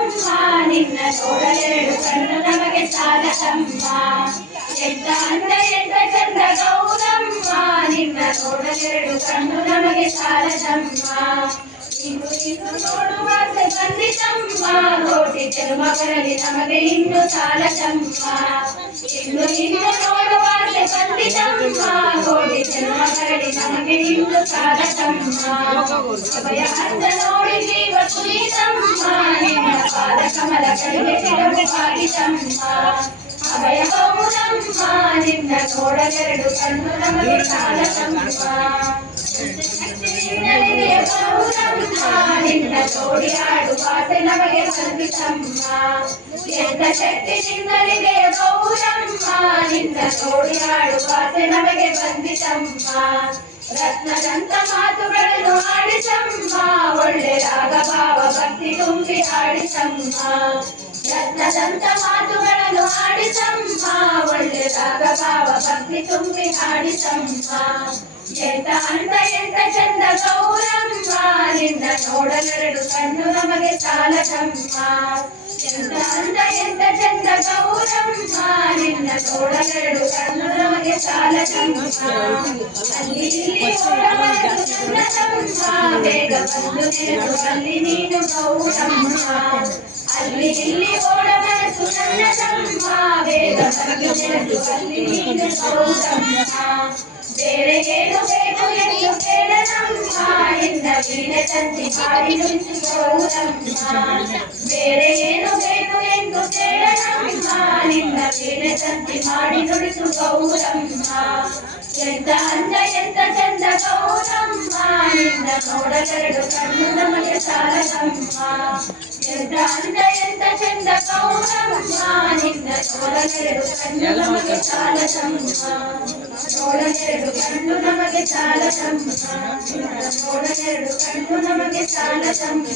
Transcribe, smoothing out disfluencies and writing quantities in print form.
ಗೌರಮ್ಮ ನಿನ್ನ ನೋಡಲೆರಡು ಕಣ್ಣು ನಮಗೆ ಸಾಲದಮ್ಮ ಎಂತ ಅಂದ ಎಂತ ಚಂದ ಗೌರಮ್ಮ ನಿನ್ನ ನೋಡಲೆರಡು ಕಣ್ಣು ನಮಗೆ ಸಾಲದಮ್ಮ ಇನ್ನು ಇನ್ನು ನೋಡುವಾಸೆ ಬಂದಿತಮ್ಮ ಕೋಟಿ ಜನ್ಮಗಳಲ್ಲಿ ನಮಗೆ ಇನ್ನು ಸಾಲದಮ್ಮ ಇನ್ನು ಇನ್ನು ನೋಡುವಾಸೆ ಬಂದಿತಮ್ಮ ಕೋಟಿ ಜನ್ಮಗಳಲ್ಲಿ ನಮಗೆ ಇನ್ನು ಸಾಲದಮ್ಮ ಅಭಯ ಹಸ್ತ ನೋಡಿ ಜೀವ ಕುಳಿತಮ್ಮ ನಿನ್ನ ಪಾದ ಕಮಲಗಳಿಗೆ ಶಿರವು ಆಗಿತಮ್ಮ ಅಭಯ ಗೌರಮ್ಮ ನಿನ್ನ ನೋಡಲೆರಡು ಕಣ್ಣು ನಮಗೆ ಸಾಲದಮ್ಮ ನಿನ್ನ ನೋಡಿ ಆಡುವಾಸೆ ನಮಗೆ ಬಂದಿತಮ್ಮ ಎಂತ ಶಕ್ತಿ ನಿನ್ನಲಿಗೆ ಗೌರಮ್ಮ ನಿನ್ನ ನೋಡಿ ಆಡುವಾಸೆ ನಮಗೆ ಬಂದಿತಮ್ಮ ರತ್ನದಂತ ಮಾತುಗಳನ್ನು ಆಡಿಸಮ್ಮ ಒಳ್ಳೆ ರಾಗ ಭಾವ ಭಕ್ತಿ ತುಂಬಿ ಆಡಿಸಮ್ಮ ರತ್ನದಂತ ಮಾತುಗಳನ್ನು ಆಡಿಸಮ್ಮ ಒಳ್ಳೆ ರಾಗ ಭಾವ ಭಕ್ತಿ ತುಂಬಿ ಆಡಿಸಮ್ಮ ಎಂತ ಅಂದ ಎಂತ ಚಂದ ಗೌರಮ್ಮ ನಿನ್ನ ನೋಡಲೆರಡು ಕಣ್ಣು ನಮಗೆ ಸಾಲದಮ್ಮ ಎಂತ ಅಂದ ಎಂತ ಚಂದ ಗೌರಮ್ಮ ನಿನ್ನ ನೋಡಲೆರಡು ಕಣ್ಣು ನಮಗೆ ಸಾಲದಮ್ಮ ಅಲ್ಲಿ ಇಲ್ಲಿ ಓಡಬಾರದು ನನ್ನದಮ್ಮ ಬೇಗ ಬಂದು ನಿಲ್ಲು ಅಲ್ಲಿ ನೀನು ಗೌರಮ್ಮ ಅಲ್ಲಿ ಇಲ್ಲಿ ಓಡಬಾರದು ನನ್ನದಮ್ಮ ಬೇಗ ಬಂದು ನಿಲ್ಲು ಅಲ್ಲಿ ನೀನು ಗೌರಮ್ಮ ಬೇರೆ ಏನು ಬೇಕು ಎಂದು ಕೇಳನಮ್ಮ ನಿನ್ನ ವೀಣೆ ತಂತಿ ಮಾಡಿ ನುಡಿಸು ಗೌರಮ್ಮ ಬೇರೆ ಏನು ಬೇಕು ಎಂದು ಕೇಳನಮ್ಮ ನಿನ್ನ ವೀಣೆ ತಂತಿ ಮಾಡಿ ನುಡಿಸು ಗೌರಮ್ಮ ಎಂತ ಅಂದ ಎಂತ ಚಂದ ಗೌರಮ್ಮ ನಿನ್ನ ನೋಡಲೆರಡು ಕಣ್ಣು ನಮಗೆ ಸಾಲದಮ್ಮ ಎಂತ ಅಂದ ಎಂತ ಚಂದ ಗೌರಮ್ಮ ನಿನ್ನ ನೋಡಲೆರಡು ಕಣ್ಣು ನಮಗೆ ಸಾಲದಮ್ಮ ನೋಡಲೆರಡು ಕಣ್ಣು ನಮಗೆ ಸಾಲದಮ್ಮ ನೋಡಲೆರಡು ಕಣ್ಣು ನಮಗೆ ಸಾಲದಮ್ಮ